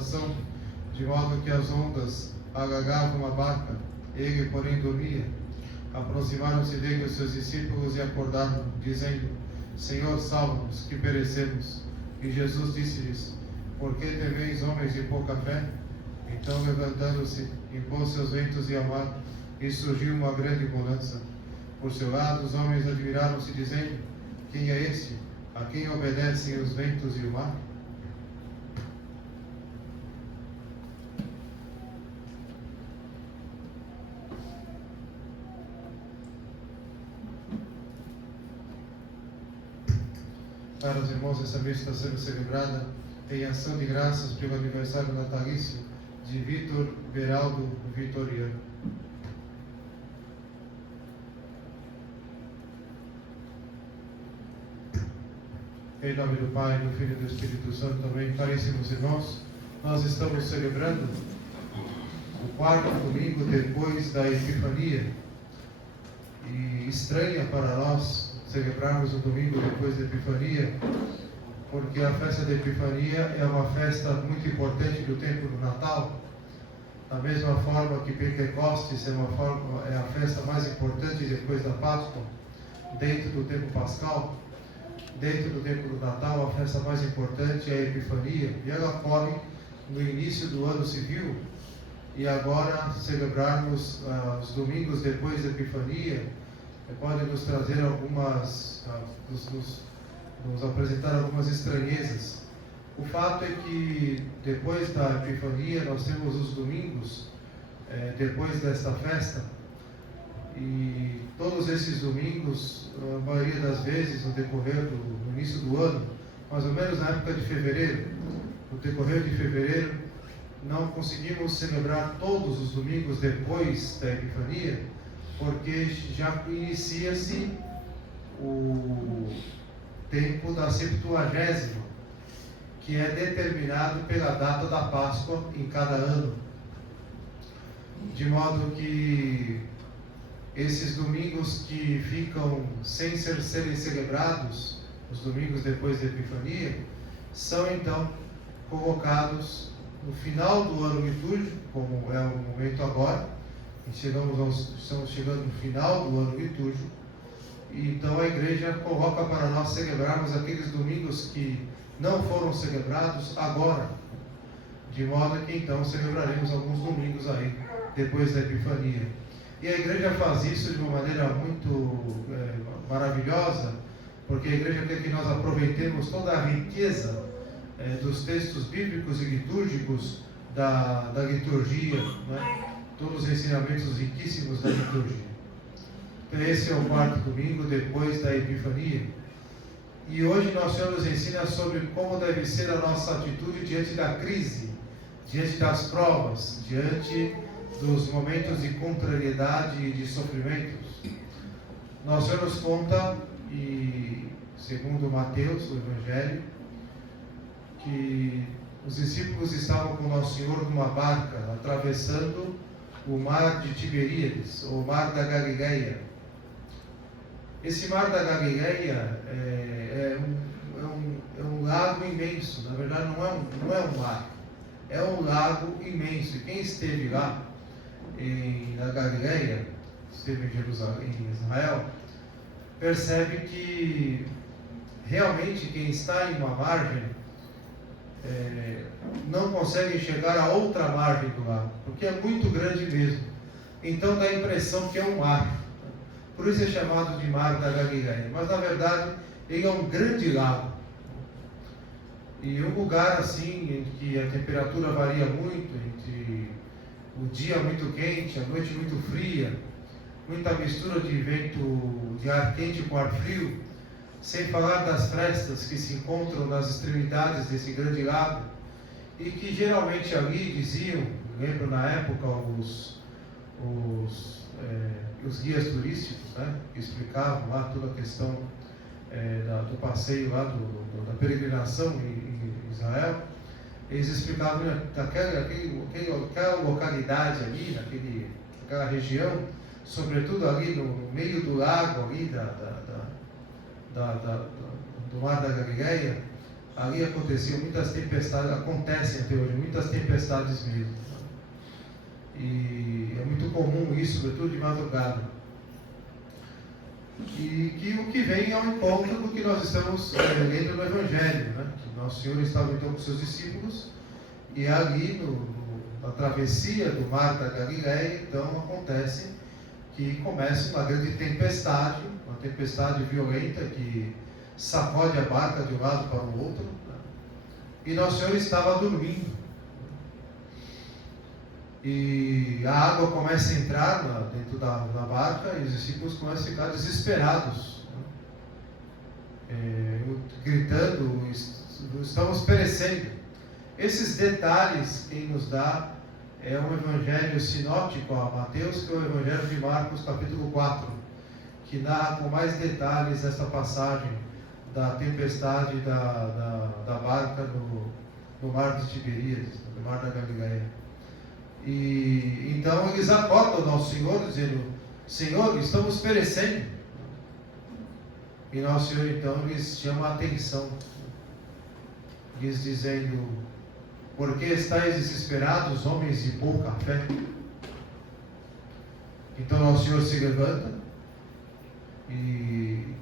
tribulação, de modo que as ondas alagavam a barca, ele, porém, dormia. Aproximaram-se dele os seus discípulos e acordaram, dizendo: Senhor, salva-nos, que perecemos. E Jesus disse-lhes: Por que temeis, homens de pouca fé? Então, levantando-se, impôs seus ventos e ao mar, e surgiu uma grande bonança. Por seu lado, os homens admiraram-se, dizendo: Quem é este, a quem obedecem os ventos e o mar? Caros irmãos, essa missa está sendo celebrada em ação de graças pelo aniversário natalício de Vitor Beraldo Vitoriano. Em nome do Pai, do Filho e do Espírito Santo, também, caríssimos irmãos, nós estamos celebrando o quarto domingo depois da Epifania. E estranha para nós celebrarmos o domingo depois da Epifania, porque a festa da Epifania é uma festa muito importante do tempo do Natal, da mesma forma que Pentecostes é a festa mais importante depois da Páscoa, dentro do tempo pascal. Dentro do tempo do Natal, a festa mais importante é a Epifania, e ela ocorre no início do ano civil. E agora celebrarmos os domingos depois da Epifania pode nos trazer nos apresentar algumas estranhezas. O fato é que depois da Epifania nós temos os domingos depois desta festa, e todos esses domingos, a maioria das vezes no decorrer no início do ano, mais ou menos na época de fevereiro, no decorrer de fevereiro, não conseguimos celebrar todos os domingos depois da Epifania, porque já inicia-se o tempo da Septuagésima, que é determinado pela data da Páscoa em cada ano. De modo que esses domingos que ficam sem serem celebrados, os domingos depois da Epifania, são então colocados no final do ano litúrgico, como é o momento agora. Estamos chegando no final do ano litúrgico, e então a Igreja coloca para nós celebrarmos aqueles domingos que não foram celebrados agora, de modo que então celebraremos alguns domingos aí depois da Epifania. E a Igreja faz isso de uma maneira muito maravilhosa, porque a Igreja quer que nós aproveitemos toda a riqueza dos textos bíblicos e litúrgicos da liturgia, né? Todos os ensinamentos riquíssimos da liturgia. Então esse é o quarto domingo depois da Epifania. E hoje nosso Senhor nos ensina sobre como deve ser a nossa atitude diante da crise, diante das provas, diante dos momentos de contrariedade e de sofrimentos. Nosso Senhor nos conta, e segundo Mateus, o Evangelho, que os discípulos estavam com Nosso Senhor numa barca, atravessando o mar de Tiberíades, ou mar da Galileia. Esse mar da Galileia é um lago imenso. Na verdade não é um mar, é um lago imenso. E quem esteve lá na Galileia, esteve em Jerusalém, em Israel, percebe que realmente quem está em uma margem não consegue chegar a outra margem do lago, porque é muito grande mesmo. Então dá a impressão que é um mar. Por isso é chamado de mar da Galileia. Mas na verdade ele é um grande lago. E um lugar assim em que a temperatura varia muito, entre o dia muito quente, a noite muito fria, muita mistura de vento de ar quente com ar frio, sem falar das frestas que se encontram nas extremidades desse grande lago, e que geralmente ali diziam, lembro na época, os guias turísticos, né, que explicavam lá toda a questão do passeio lá, da peregrinação em Israel. Eles explicavam aquela localidade ali, aquela região, sobretudo ali no meio do lago ali do mar da Galileia, ali aconteciam muitas tempestades, acontecem até hoje muitas tempestades mesmo. E é muito comum isso, sobretudo de madrugada. E que o que vem ao encontro do que nós estamos lendo no Evangelho, né? Que Nosso Senhor estava então com seus discípulos, e ali na travessia do mar da Galileia, então acontece que começa uma grande tempestade, uma tempestade violenta que sacode a barca de um lado para o outro, né? E Nosso Senhor estava dormindo. E a água começa a entrar dentro da barca e os discípulos começam a ficar desesperados, né? Gritando: estamos perecendo. Esses detalhes quem nos dá é um evangelho sinóptico a Mateus, que é o evangelho de Marcos, capítulo 4, que narra com mais detalhes essa passagem da tempestade da barca no mar de Tiberíades, no mar da Galileia. E então eles acordam Nosso Senhor dizendo: Senhor, estamos perecendo. E Nosso Senhor então lhes chama a atenção, lhes dizendo: por que estáis desesperados, homens de pouca fé? Então Nosso Senhor se levanta e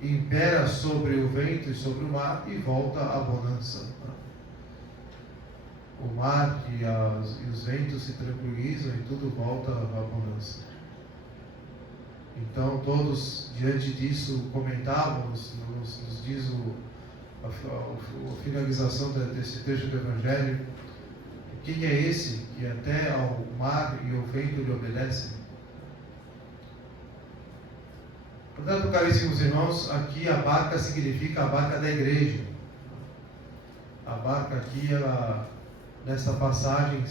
impera sobre o vento e sobre o mar e volta à bonança. O mar e os ventos se tranquilizam e tudo volta à bonança. Então todos diante disso comentavam, nos diz a finalização desse trecho do Evangelho: quem é esse que até ao mar e ao vento lhe obedece? Portanto, caríssimos irmãos, aqui a barca significa a barca da igreja. A barca aqui, nesta passagem,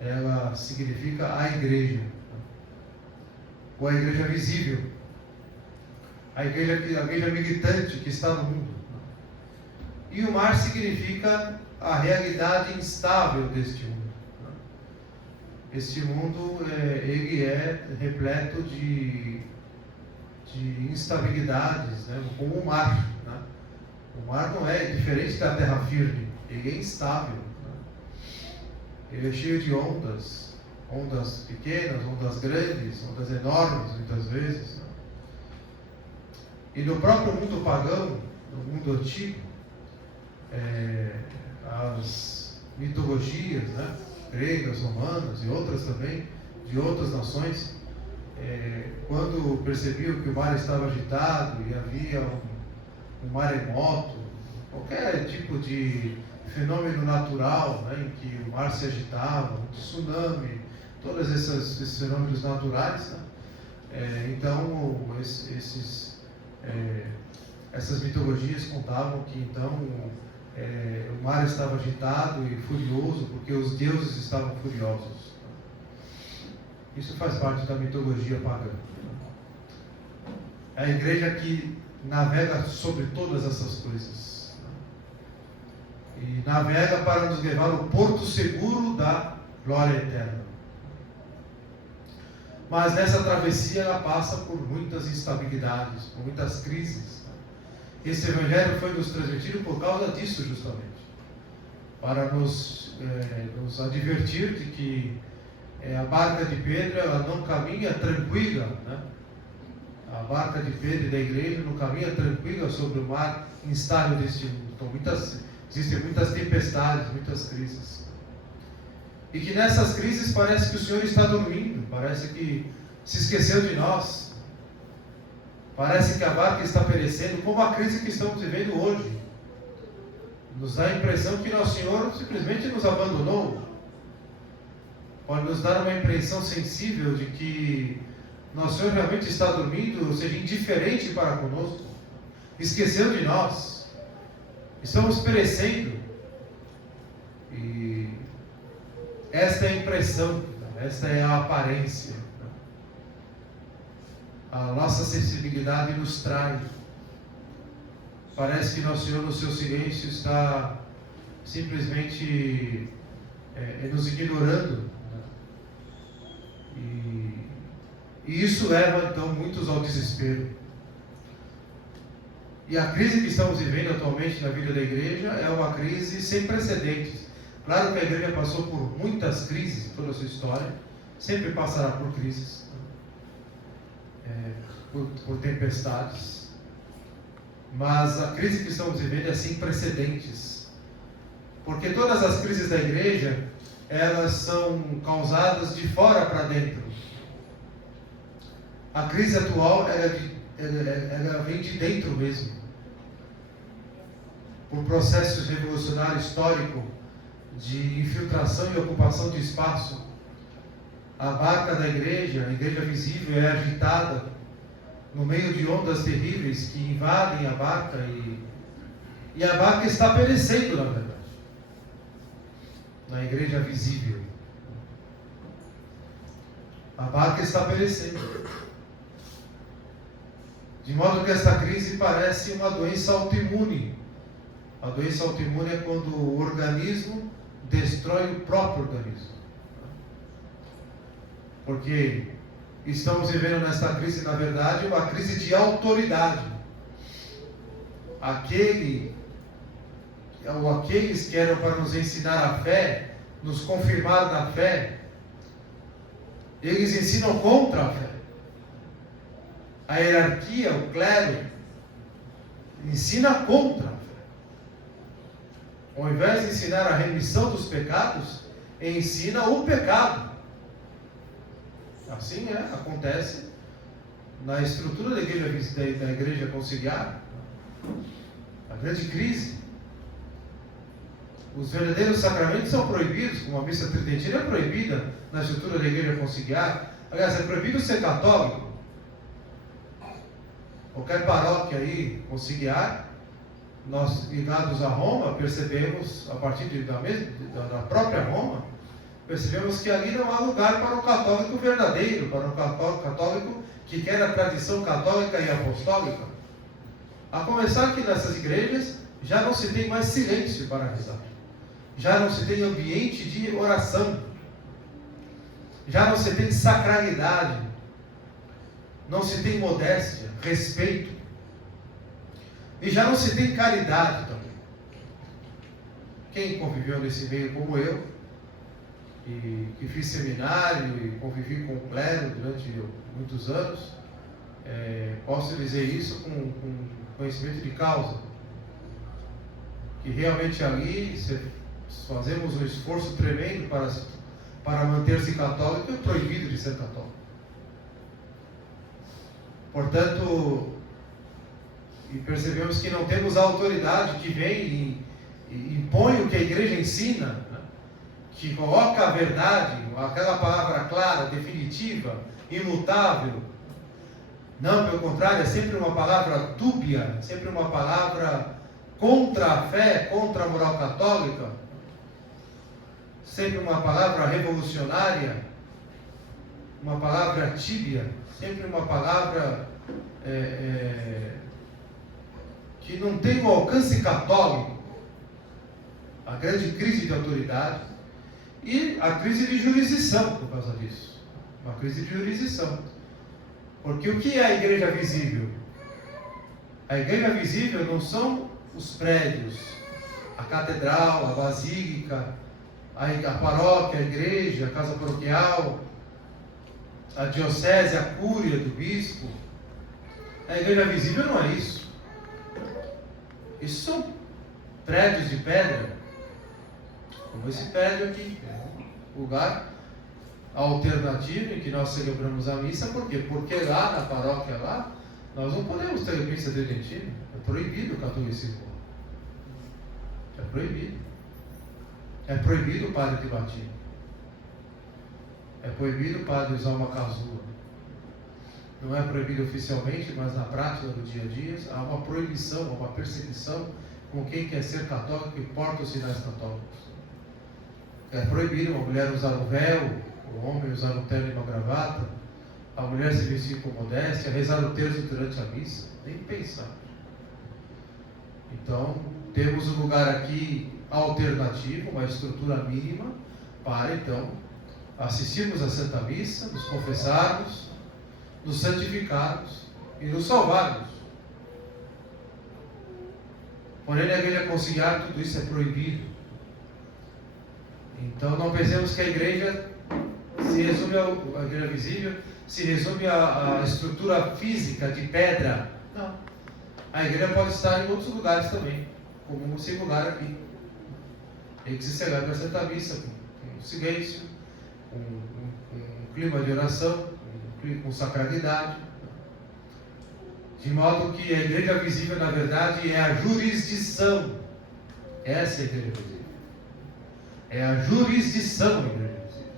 ela significa a igreja, ou a igreja visível, a igreja militante que está no mundo. E o mar significa a realidade instável deste mundo. Este mundo, ele é repleto de instabilidades, né? Como o mar, né? O mar não é diferente da terra firme, ele é instável. Ele é cheio de ondas pequenas, ondas grandes, ondas enormes, muitas vezes, né? E no próprio mundo pagão, no mundo antigo, as mitologias, né, gregas, romanas e outras também, de outras nações, quando percebiam que o mar estava agitado e havia um maremoto, qualquer tipo de fenômeno natural, né, em que o mar se agitava, um tsunami, todos esses fenômenos naturais, né, então essas mitologias contavam que então o mar estava agitado e furioso porque os deuses estavam furiosos. Isso faz parte da mitologia pagã. É a igreja que navega sobre todas essas coisas. E navega para nos levar ao porto seguro da glória eterna. Mas nessa travessia ela passa por muitas instabilidades, por muitas crises. Esse evangelho foi nos transmitido por causa disso, justamente. Para nos advertir de que a barca de Pedro, ela não caminha tranquila, né? A barca de Pedro e da igreja não caminha tranquila sobre o mar instável deste mundo. Então, existem muitas tempestades, muitas crises. E que nessas crises parece que o Senhor está dormindo, parece que se esqueceu de nós. Parece que a barca está perecendo, como a crise que estamos vivendo hoje. Nos dá a impressão que Nosso Senhor simplesmente nos abandonou. Pode nos dar uma impressão sensível de que Nosso Senhor realmente está dormindo, ou seja, indiferente para conosco. Esqueceu de nós. Estamos perecendo. E esta é a impressão, esta é a aparência. A nossa sensibilidade nos trai. Parece que Nosso Senhor, no seu silêncio, está simplesmente nos ignorando. E isso leva, então, muitos ao desespero. E a crise que estamos vivendo atualmente na vida da igreja é uma crise sem precedentes. Claro que a igreja passou por muitas crises em toda a sua história, sempre passará por crises, por tempestades, mas a crise que estamos vivendo é sem precedentes, porque todas as crises da igreja, elas são causadas de fora para dentro. A crise atual, ela vem de dentro mesmo, por processos revolucionários históricos, de infiltração e ocupação de espaço. A barca da igreja, a igreja visível, é agitada no meio de ondas terríveis que invadem a barca e a barca está perecendo, na verdade, na igreja visível. A barca está perecendo. De modo que essa crise parece uma doença autoimune. A doença autoimune é quando o organismo destrói o próprio organismo. Porque estamos vivendo nessa crise, na verdade, uma crise de autoridade. Aqueles que eram para nos ensinar a fé, nos confirmar na fé, eles ensinam contra a fé. A hierarquia, o clero, ensina contra a fé. Ao invés de ensinar a remissão dos pecados, ensina o pecado. Assim acontece na estrutura da igreja conciliar. A grande crise. Os verdadeiros sacramentos são proibidos, como a missa tridentina é proibida na estrutura da igreja conciliar. Aliás, é proibido ser católico. Qualquer paróquia aí conciliar, nós ligados a Roma, percebemos, a partir da própria Roma, percebemos que ali não há lugar para um católico verdadeiro, para um católico que quer a tradição católica e apostólica. A começar que nessas igrejas já não se tem mais silêncio para rezar, já não se tem ambiente de oração, já não se tem sacralidade, não se tem modéstia, respeito, e já não se tem caridade também. Quem conviveu nesse meio como eu, e que fiz seminário e convivi com o clero durante muitos anos, posso dizer isso com conhecimento de causa, que realmente ali fazemos um esforço tremendo para manter-se católico, é proibido de ser católico. Portanto, e percebemos que não temos a autoridade que vem e impõe o que a igreja ensina, né? Que coloca a verdade, aquela palavra clara, definitiva, imutável. Não, pelo contrário, é sempre uma palavra dúbia, sempre uma palavra contra a fé, contra a moral católica, sempre uma palavra revolucionária, uma palavra tíbia, sempre uma palavra que não tem um alcance católico. A grande crise de autoridade e a crise de jurisdição por causa disso. Uma crise de jurisdição. Porque o que é a igreja visível? A igreja visível não são os prédios, a catedral, a basílica, a paróquia, a igreja, a casa paroquial, a diocese, a cúria do bispo. A igreja visível não é isso. Isso são prédios de pedra, como esse prédio aqui, um lugar alternativo em que nós celebramos a missa. Por quê? Porque lá na paróquia lá, nós não podemos ter missa tridentina. É proibido o catolicismo. É proibido. É proibido o padre de batismo. É proibido o padre usar uma casula. Não é proibido oficialmente, mas na prática do dia a dia há uma proibição, uma perseguição com quem quer ser católico e porta os sinais católicos. É proibido uma mulher usar um véu, o homem usar um terno e uma gravata, a mulher se vestir com modéstia, rezar o terço durante a missa, nem pensar. Então, temos um lugar aqui alternativo, uma estrutura mínima, para então assistirmos à Santa Missa, nos confessarmos, nos santificarmos e nos salvarmos. Porém, na igreja conciliar tudo isso é proibido. Então não pensemos que a igreja se resume a igreja visível, se resume à estrutura física de pedra. Não. A igreja pode estar em outros lugares também, como esse lugar aqui. Em que se celebra a Santa Missa com silêncio, com um clima de oração, com sacralidade. De modo que a igreja visível, na verdade, é a jurisdição. Essa é a igreja visível. É a jurisdição da igreja visível.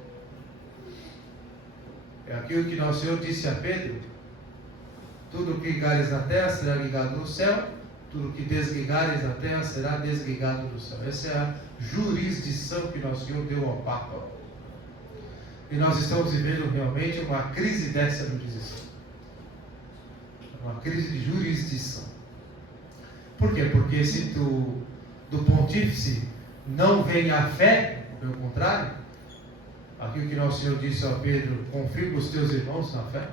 É aquilo que nosso Senhor disse a Pedro: tudo que ligares na terra será ligado no céu, tudo que desligares na terra será desligado no céu. Essa é a jurisdição que nosso Senhor deu ao Papa. E nós estamos vivendo realmente uma crise dessa jurisdição. Uma crise de jurisdição. Por quê? Porque se do pontífice não vem a fé, pelo contrário, aquilo que nosso Senhor disse a Pedro: confirma os teus irmãos na fé.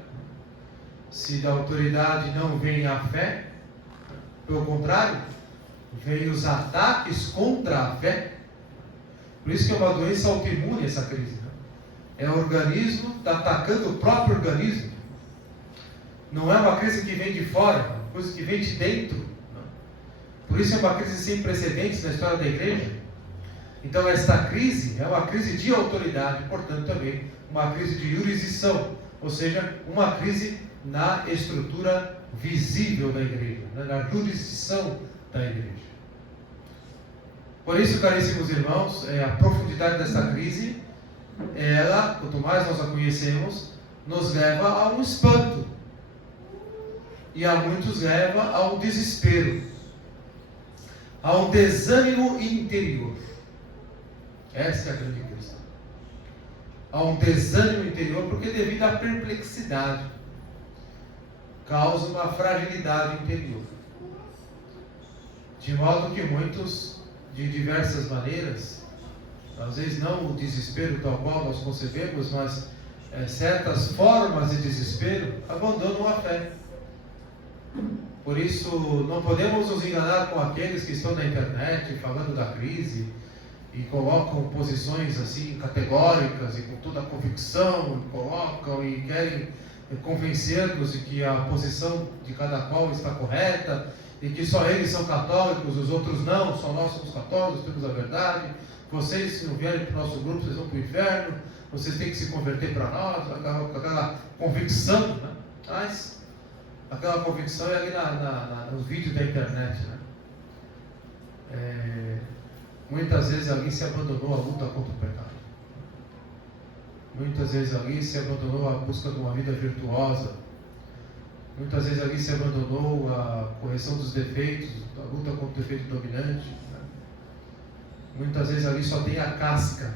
Se da autoridade não vem a fé, pelo contrário, vem os ataques contra a fé. Por isso que é uma doença autoimune essa crise, né? É o organismo atacando o próprio organismo. Não é uma crise que vem de fora, é uma coisa que vem de dentro. Por isso é uma crise sem precedentes na história da igreja. Então esta crise é uma crise de autoridade, portanto também uma crise de jurisdição, ou seja, uma crise na estrutura visível da igreja, na jurisdição da igreja. Por isso, caríssimos irmãos, a profundidade dessa crise, ela, quanto mais nós a conhecemos, nos leva a um espanto. E a muitos leva a um desespero, a um desânimo interior. Essa é a grande questão. A um desânimo interior, porque devido à perplexidade, causa uma fragilidade interior. De modo que muitos, de diversas maneiras, às vezes não o desespero tal qual nós concebemos, mas certas formas de desespero, abandonam a fé. Por isso, não podemos nos enganar com aqueles que estão na internet falando da crise e colocam posições assim categóricas e com toda a convicção, colocam e querem convencer-nos de que a posição de cada qual está correta e que só eles são católicos, os outros não, só nós somos católicos, temos a verdade. Vocês, se não vierem para o nosso grupo, vocês vão para o inferno, vocês têm que se converter para nós, aquela convicção, né? Mas aquela convicção é ali nos vídeos da internet, né? Muitas vezes alguém se abandonou à luta contra o pecado. Muitas vezes alguém se abandonou à busca de uma vida virtuosa. Muitas vezes alguém se abandonou à correção dos defeitos, à luta contra o defeito dominante, né? Muitas vezes alguém só tem a casca.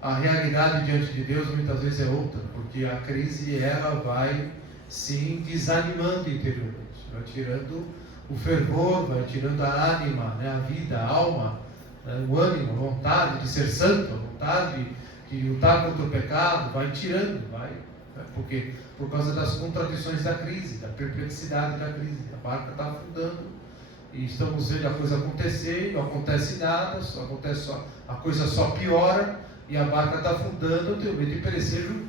A realidade diante de Deus muitas vezes é outra, porque a crise ela vai sim desanimando interiormente, vai tirando o fervor, vai tirando a ânima, né? A vida, a alma, né? O ânimo, a vontade de ser santo, a vontade de lutar contra o pecado, vai tirando, né? Porque por causa das contradições da crise, da perplexidade da crise, a barca está afundando e estamos vendo a coisa acontecer, não acontece nada, a coisa só piora e a barca está afundando, eu tenho medo de perecer junto.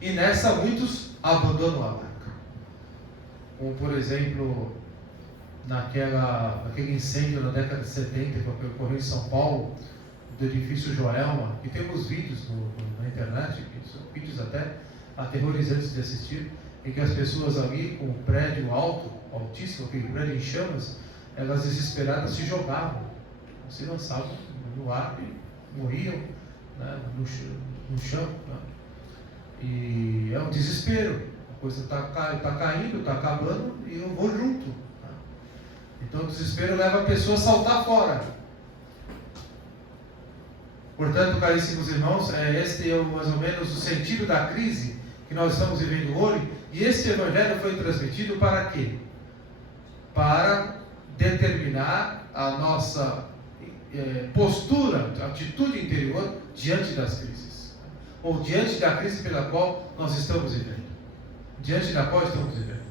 E nessa muitos abandonam a barca, como por exemplo naquele incêndio na década de 70 que ocorreu em São Paulo, do edifício Joelma, e temos vídeos na internet, que são vídeos até aterrorizantes de assistir, em que as pessoas ali com o prédio alto, altíssimo, aquele prédio em chamas, elas desesperadas se jogavam, se lançavam no ar e morriam, né, no chão, né? E é um desespero, a coisa está caindo, está acabando e eu vou junto, né? Então o desespero leva a pessoa a saltar fora. Portanto, caríssimos irmãos, este é mais ou menos o sentido da crise que nós estamos vivendo hoje, e este evangelho foi transmitido para quê? Para determinar a nossa postura, atitude interior diante das crises, ou diante da crise pela qual nós estamos vivendo, diante da qual estamos vivendo.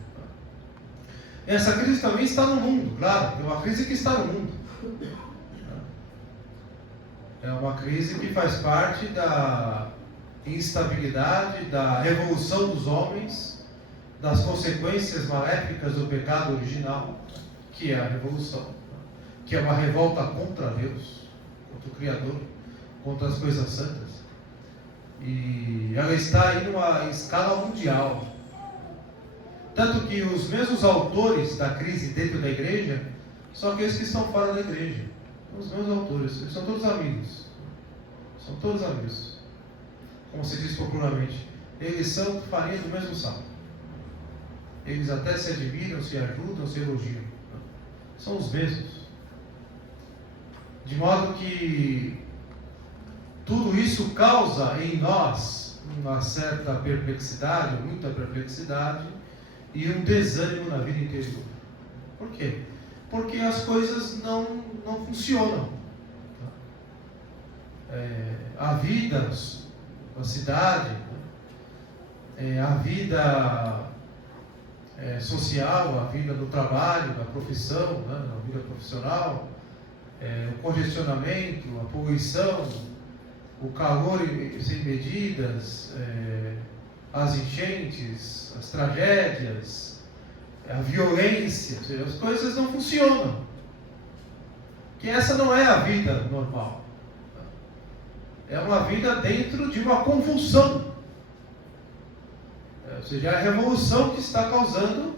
Essa crise também está no mundo, claro, é uma crise que está no mundo. É uma crise que faz parte da instabilidade, da revolução dos homens, das consequências maléficas do pecado original, que é a revolução, que é uma revolta contra Deus, contra o Criador, contra as coisas santas. E ela está em escala mundial. Tanto que os mesmos autores da crise dentro da igreja são aqueles que estão fora da igreja. Os mesmos autores, eles são todos amigos. São todos amigos. Como se diz popularmente, eles são farinha do mesmo saco. Eles até se admiram, se ajudam, se elogiam. São os mesmos. De modo que tudo isso causa em nós uma certa perplexidade, muita perplexidade, e um desânimo na vida interior. Por quê? Porque as coisas não funcionam. A vida na cidade, a vida social, a vida no trabalho, na profissão, né, na vida profissional, o congestionamento, a poluição, o calor sem medidas, as enchentes, as tragédias, a violência, ou seja, as coisas não funcionam. Que essa não é a vida normal. É uma vida dentro de uma convulsão. Ou seja, é a revolução que está causando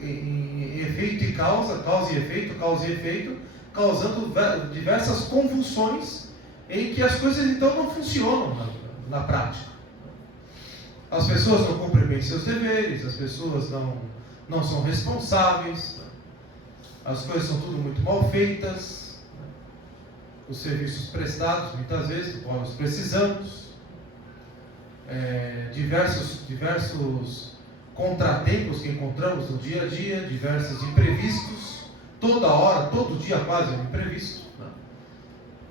em efeito e causa e efeito, causando diversas convulsões em que as coisas então não funcionam na prática. As pessoas não cumprem bem seus deveres, as pessoas não são responsáveis, as coisas são tudo muito mal feitas, os serviços prestados, muitas vezes, do qual nós precisamos, diversos contratempos que encontramos no dia a dia, diversos imprevistos, toda hora, todo dia quase é um imprevisto.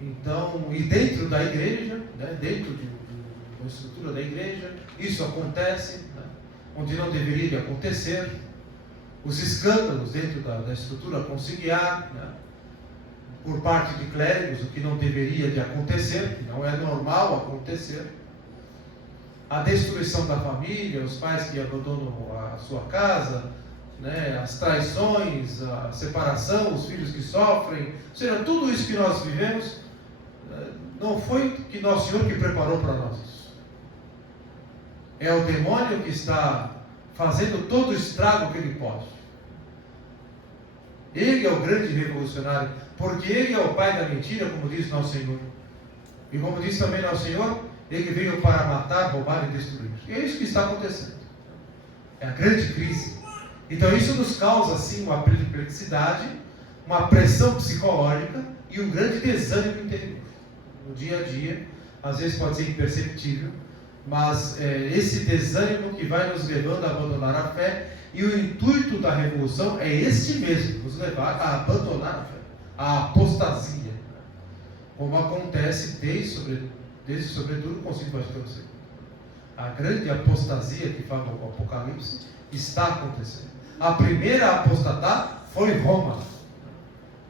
Então, e dentro da igreja, dentro da estrutura da igreja, isso acontece, onde não deveria acontecer, os escândalos dentro da estrutura conciliar, por parte de clérigos, o que não deveria de acontecer, que não é normal acontecer, a destruição da família, os pais que abandonam a sua casa, as traições, a separação, os filhos que sofrem, ou seja, tudo isso que nós vivemos, não foi que Nosso Senhor que preparou para nós isso. É o demônio que está fazendo todo o estrago que ele pode. Ele é o grande revolucionário, porque ele é o pai da mentira, como diz Nosso Senhor. E como diz também Nosso Senhor, ele veio para matar, roubar e destruir. E é isso que está acontecendo. É a grande crise. Então isso nos causa, sim, uma perplexidade, uma pressão psicológica e um grande desânimo interior. No dia a dia, às vezes pode ser imperceptível, mas esse desânimo que vai nos levando a abandonar a fé, e o intuito da revolução é este mesmo, nos levar a abandonar a fé, a apostasia, como acontece desde sobretudo o Concílio Vaticano II. A grande apostasia que fala o Apocalipse está acontecendo. A primeira a apostatar foi Roma,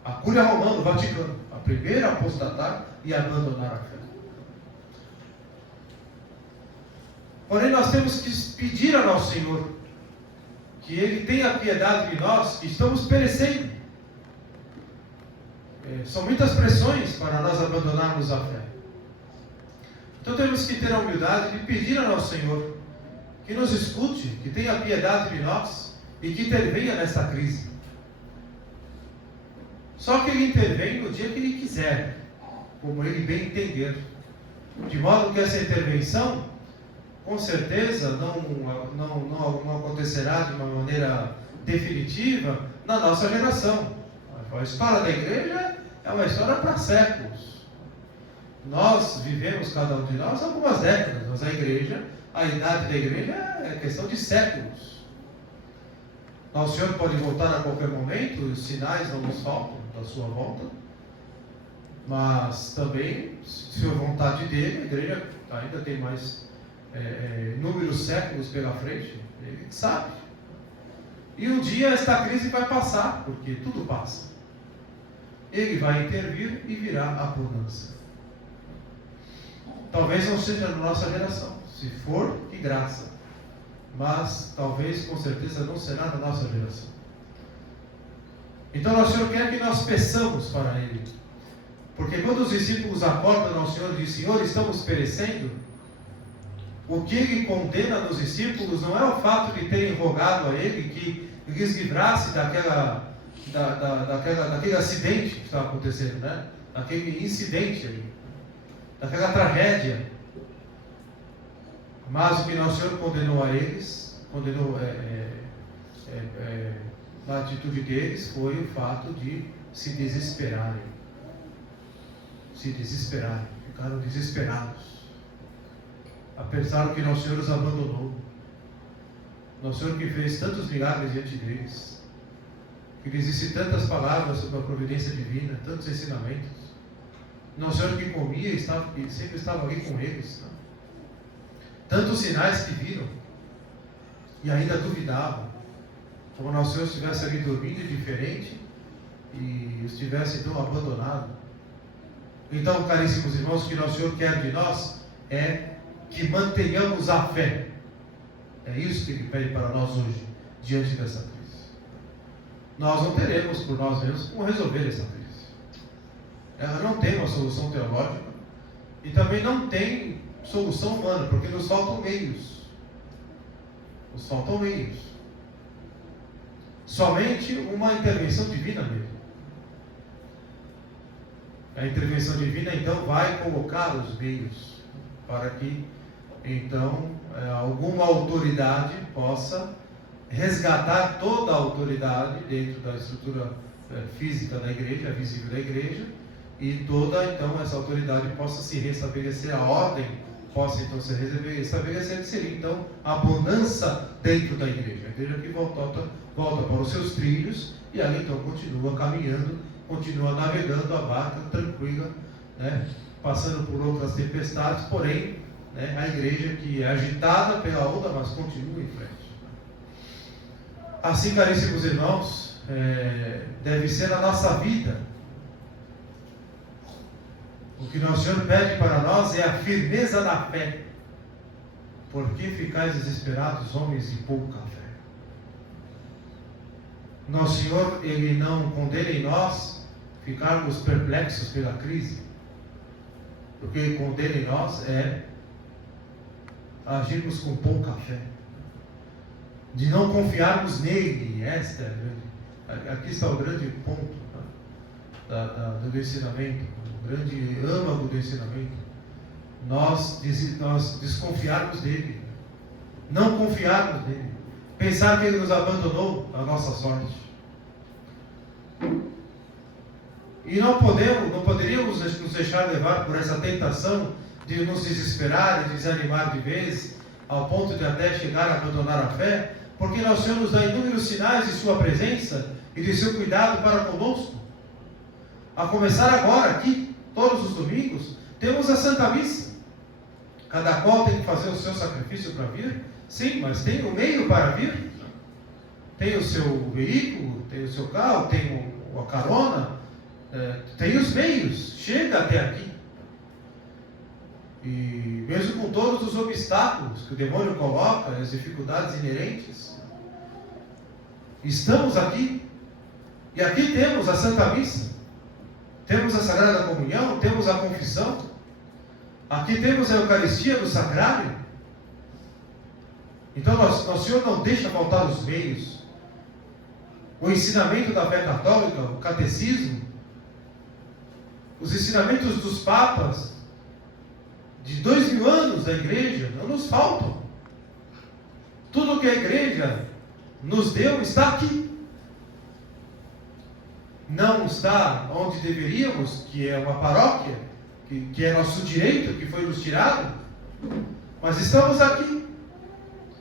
a Cúria Romana, o Vaticano, a primeira a apostatar e abandonar a fé. Porém, nós temos que pedir a Nosso Senhor que Ele tenha piedade de nós, que estamos perecendo. São muitas pressões para nós abandonarmos a fé. Então temos que ter a humildade de pedir a Nosso Senhor que nos escute, que tenha piedade de nós e que intervenha nessa crise. Só que Ele intervém no dia que Ele quiser, como Ele bem entender. De modo que essa intervenção, com certeza, não acontecerá de uma maneira definitiva na nossa geração. A história da igreja é uma história para séculos. Nós vivemos, cada um de nós, algumas décadas, mas a idade da igreja é questão de séculos. Nosso Senhor pode voltar a qualquer momento, os sinais não nos faltam da sua volta, mas também, se for vontade dele, a igreja ainda tem mais inúmeros séculos pela frente, ele sabe. E um dia esta crise vai passar, porque tudo passa. Ele vai intervir e virá a bonança. Talvez não seja na nossa geração. Se for, que graça. Mas talvez, com certeza, não será na nossa geração. Então, o Senhor quer que nós peçamos para Ele. Porque quando os discípulos acordam ao Senhor e dizem: Senhor, estamos perecendo, o que Ele condena nos discípulos não é o fato de terem rogado a Ele que lhes livrasse daquele acidente que estava acontecendo, né? Daquele incidente ali, daquela tragédia. Mas o que o Senhor condenou a eles, na atitude deles, foi o fato de se desesperarem. Ficaram desesperados. Apesar que o Senhor os abandonou. O Senhor que fez tantos milagres diante deles, que lhes disse tantas palavras sobre a providência divina, tantos ensinamentos. O Senhor que comia e sempre estava ali com eles. Não? Tantos sinais que viram e ainda duvidavam, como o Senhor estivesse ali dormindo diferente e estivesse então abandonado. Então, caríssimos irmãos, o que o Senhor quer de nós é que mantenhamos a fé. É isso que Ele pede para nós hoje, diante dessa crise. Nós não teremos por nós mesmos como resolver essa crise. Ela não tem uma solução teológica e também não tem solução humana, porque nos faltam meios. Somente uma intervenção divina mesmo. A intervenção divina então vai colocar os meios para que então alguma autoridade possa resgatar toda a autoridade dentro da estrutura física da igreja, visível da igreja, e toda então essa autoridade possa se restabelecer, a ordem possa então se restabelecer, que seria então a bonança dentro da igreja. A igreja que volta para os seus trilhos e ali então continua caminhando, continua navegando a barca tranquila, né, passando por outras tempestades, porém, né, a igreja que é agitada pela onda, mas continua em frente. Assim, caríssimos irmãos, deve ser a nossa vida. O que o Senhor pede para nós é a firmeza da fé. Por que ficais desesperados, homens de pouca fé? Nosso Senhor, Ele não condena em nós ficarmos perplexos pela crise. O que Ele condena em nós é agirmos com pouca fé, de não confiarmos nele. Aqui está o grande ponto do ensinamento, o grande âmago do ensinamento. Nós desconfiarmos dele, não confiarmos nele, pensar que ele nos abandonou à nossa sorte. E não poderíamos nos deixar levar por essa tentação de nos desesperar e desanimar de vez, ao ponto de até chegar a abandonar a fé, porque o Senhor nos dá inúmeros sinais de sua presença e de seu cuidado para conosco. A começar agora, aqui, todos os domingos, temos a Santa Missa. Cada qual tem que fazer o seu sacrifício para vir, sim, mas tem o meio para vir. Tem o seu veículo, tem o seu carro, tem a carona, tem os meios, chega até aqui. E mesmo com todos os obstáculos que o demônio coloca, as dificuldades inerentes, estamos aqui. E aqui temos a Santa Missa, temos a Sagrada Comunhão, temos a Confissão, aqui temos a Eucaristia do Sacrário. Então nosso Senhor não deixa faltar os meios. O ensinamento da fé católica, o catecismo, os ensinamentos dos papas, de 2000 anos da igreja, não nos faltam. Tudo o que a igreja nos deu está aqui. Não está onde deveríamos, que é uma paróquia, que é nosso direito, que foi nos tirado, mas estamos aqui.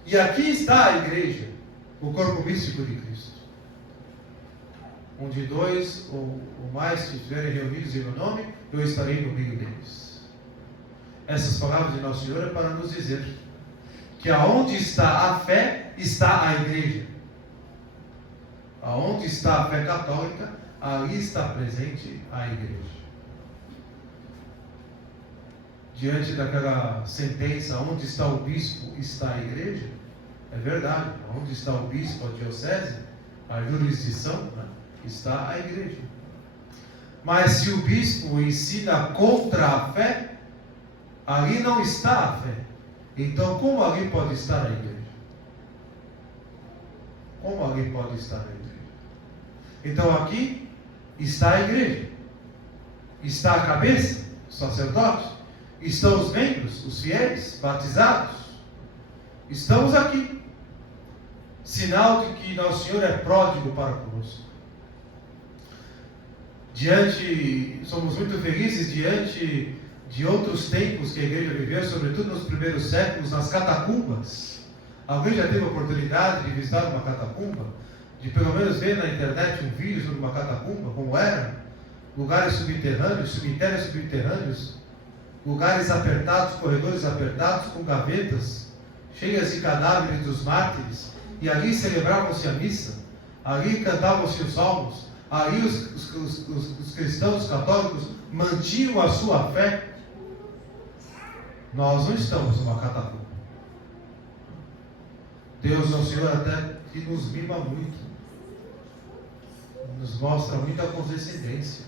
E aqui está a igreja, o corpo místico de Cristo. Onde dois ou mais estiverem reunidos em meu nome, eu estarei no meio deles. Essas palavras de Nosso Senhor é para nos dizer que aonde está a fé, está a igreja. Aonde está a fé católica, ali está presente a igreja. diante daquela sentença, onde está o bispo, está a igreja. É verdade, onde está o bispo, a diocese, a jurisdição, né, está a igreja. Mas se o bispo ensina contra a fé, ali não está a fé. Então, como ali pode estar a igreja? Como ali pode estar a igreja? Então, aqui está a igreja. Está a cabeça, os sacerdotes. Estão os membros, os fiéis, batizados. Estamos aqui. Sinal de que Nosso Senhor é pródigo para conosco. Somos muito felizes diante de outros tempos que a igreja viveu, sobretudo nos primeiros séculos, nas catacumbas. Alguém já teve a oportunidade de visitar uma catacumba? De pelo menos ver na internet um vídeo sobre uma catacumba, como era? Lugares subterrâneos, cemitérios subterrâneos, lugares apertados, corredores apertados, com gavetas, cheias de cadáveres dos mártires, e ali celebravam-se a missa, ali cantavam-se os salmos, ali os cristãos católicos mantinham a sua fé. Nós não estamos numa catacumba. Deus, Nosso Senhor, até que nos mima muito, nos mostra muita condescendência.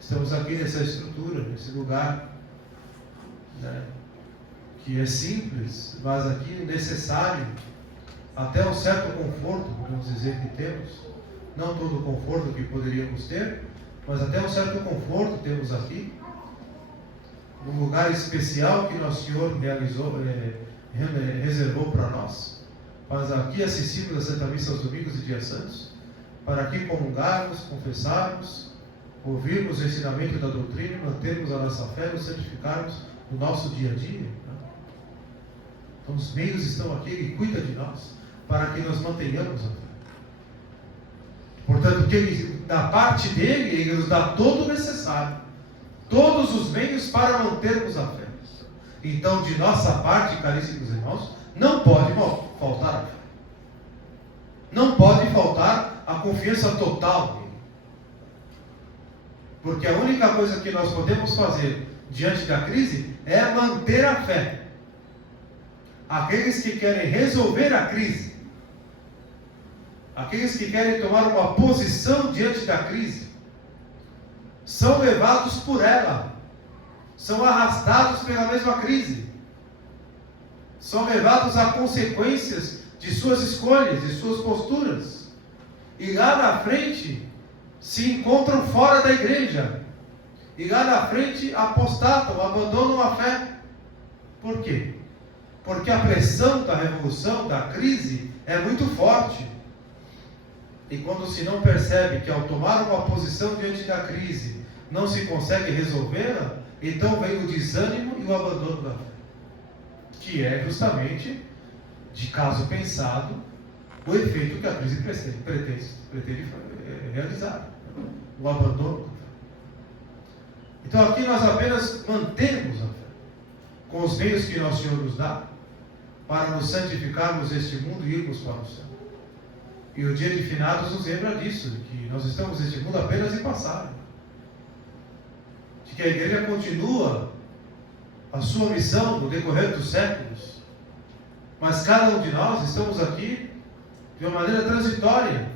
Estamos aqui nessa estrutura, nesse lugar, né, que é simples, mas aqui necessário, até um certo conforto, vamos dizer que temos, não todo o conforto que poderíamos ter, mas até um certo conforto temos aqui, num lugar especial que Nosso Senhor reservou para nós, mas aqui assistimos a Santa Missa aos domingos e dias santos, para aqui comungarmos, confessarmos, ouvirmos o ensinamento da doutrina, mantermos a nossa fé, nos santificarmos no nosso dia a dia. Então os meios estão aqui, Ele cuida de nós, para que nós mantenhamos a fé. Portanto, da parte dele, Ele nos dá todo o necessário, todos os meios para mantermos a fé. Então, de nossa parte, caríssimos irmãos, não pode faltar a fé. Não pode faltar a confiança total nele. Porque a única coisa que nós podemos fazer diante da crise é manter a fé. Aqueles que querem resolver a crise, aqueles que querem tomar uma posição diante da crise, são levados por ela, são arrastados pela mesma crise, são levados a consequências de suas escolhas, de suas posturas, e lá na frente se encontram fora da igreja, e lá na frente apostatam, abandonam a fé. Por quê? Porque a pressão da revolução, da crise, é muito forte. E quando se não percebe que ao tomar uma posição diante da crise, não se consegue resolvê-la, então vem o desânimo e o abandono da fé. Que é justamente, de caso pensado, o efeito que a crise pretende realizar. O abandono da fé. Então aqui nós apenas mantemos a fé, com os meios que Nosso Senhor nos dá, para nos santificarmos este mundo e irmos para o céu. E o dia de finados nos lembra disso, de que nós estamos neste mundo apenas de passagem. De que a igreja continua a sua missão no decorrer dos séculos. Mas cada um de nós estamos aqui de uma maneira transitória.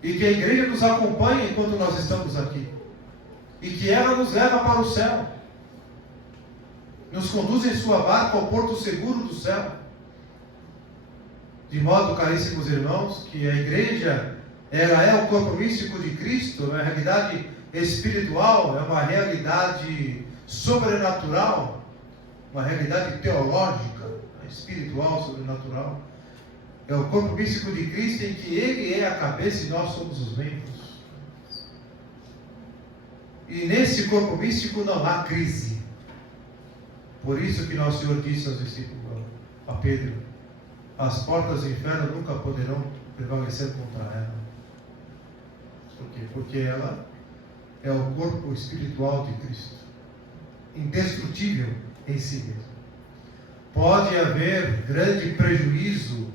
E que a igreja nos acompanha enquanto nós estamos aqui. E que ela nos leva para o céu. Nos conduz em sua barca ao porto seguro do céu. De modo, caríssimos irmãos, que a igreja, ela é o corpo místico de Cristo, é uma realidade espiritual, é uma realidade sobrenatural, uma realidade teológica, espiritual, sobrenatural. É o corpo místico de Cristo em que Ele é a cabeça e nós somos os membros. E nesse corpo místico não há crise. Por isso que Nosso Senhor disse aos discípulos, a Pedro, as portas do inferno nunca poderão prevalecer contra ela. Por quê? Porque ela é o corpo espiritual de Cristo, indestrutível em si mesmo. Pode haver grande prejuízo,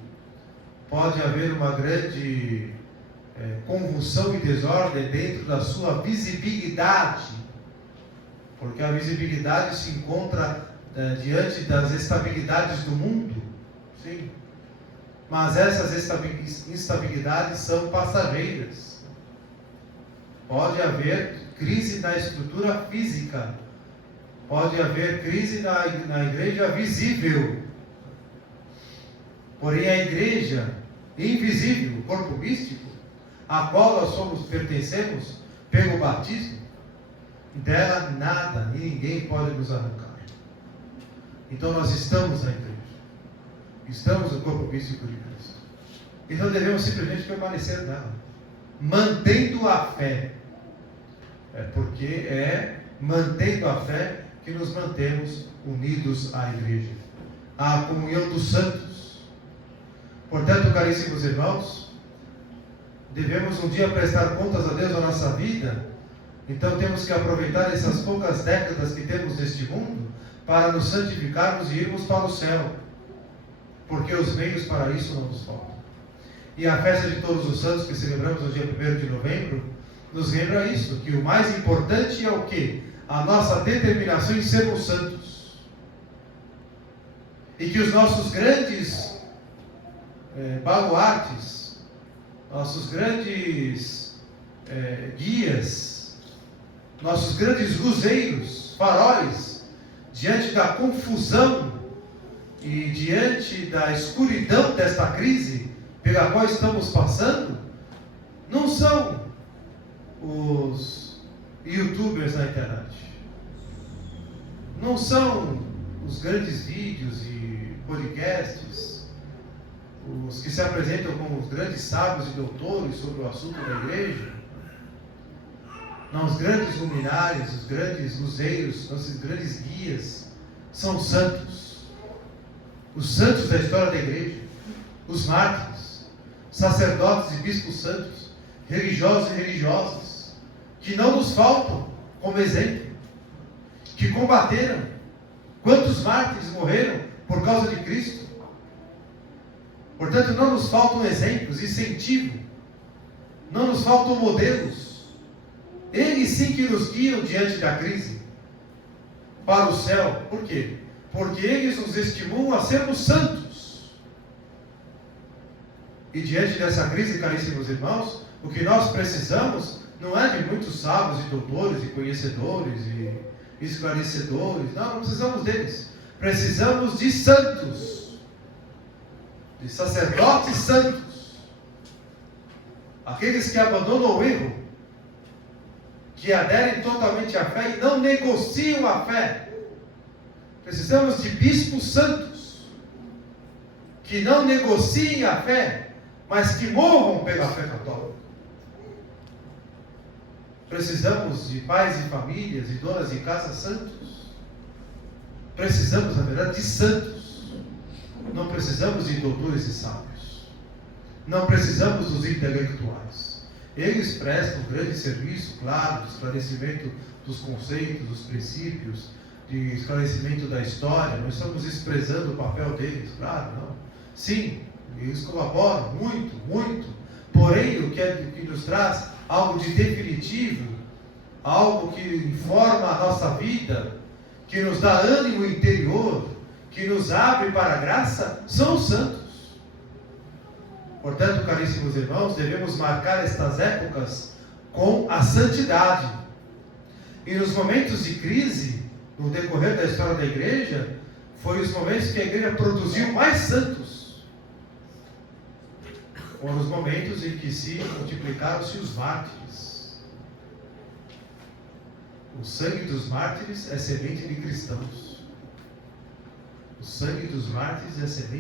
pode haver uma grande convulsão e desordem dentro da sua visibilidade, Porque a visibilidade se encontra diante das estabilidades do mundo, sim. Mas essas instabilidades são passageiras. Pode haver crise na estrutura física, pode haver crise na igreja visível. Porém, a igreja invisível, o corpo místico, a qual nós pertencemos pelo batismo, dela nada e ninguém pode nos arrancar. Então nós estamos na igreja, estamos no corpo místico de Cristo. Então devemos simplesmente permanecer nela, mantendo a fé. Porque é mantendo a fé que nos mantemos unidos à igreja, à comunhão dos santos. Portanto, caríssimos irmãos, devemos um dia prestar contas a Deus da nossa vida. Então temos que aproveitar essas poucas décadas que temos neste mundo para nos santificarmos e irmos para o céu, porque os meios para isso não nos faltam. E a festa de Todos os Santos, que celebramos no dia 1º de novembro, nos lembra isso, que o mais importante é o quê? A nossa determinação em sermos santos. E que os nossos grandes baluartes, nossos grandes guias, nossos grandes luzeiros, faróis, diante da confusão e diante da escuridão desta crise pela qual estamos passando, não são os youtubers na internet, não são os grandes vídeos e podcasts, os que se apresentam como os grandes sábios e doutores sobre o assunto da igreja. Não, os grandes luminares, os grandes luzeiros, os grandes guias são santos, os santos da história da igreja, os mártires, sacerdotes e bispos santos, religiosos e religiosas, que não nos faltam como exemplo, que combateram. Quantos mártires morreram por causa de Cristo? Portanto, não nos faltam exemplos, incentivo, não nos faltam modelos. Eles sim que nos guiam diante da crise para o céu. Por quê? Porque eles nos estimulam a sermos santos. E diante dessa crise, caríssimos irmãos, o que nós precisamos não é de muitos sábios e doutores e conhecedores e esclarecedores. Não precisamos deles. Precisamos de santos, de sacerdotes santos, aqueles que abandonam o erro, que aderem totalmente à fé e não negociam a fé. Precisamos de bispos santos, que não negociem a fé, mas que morram pela fé católica. Precisamos de pais e famílias e donas de casa santos. Precisamos, na verdade, de santos. Não precisamos de doutores e sábios. Não precisamos dos intelectuais. Eles prestam grande serviço, claro, de esclarecimento dos conceitos, dos princípios, de esclarecimento da história. Não estamos desprezando o papel deles, claro, não. Sim, eles colaboram muito, muito. Porém, o que nos traz algo de definitivo, algo que informa a nossa vida, que nos dá ânimo interior, que nos abre para a graça, são os santos. Portanto, caríssimos irmãos, devemos marcar estas épocas com a santidade. E nos momentos de crise, no decorrer da história da igreja, foi os momentos que a igreja produziu mais santos. Foram os momentos em que se multiplicaram-se os mártires. O sangue dos mártires é semente de cristãos. O sangue dos mártires é semente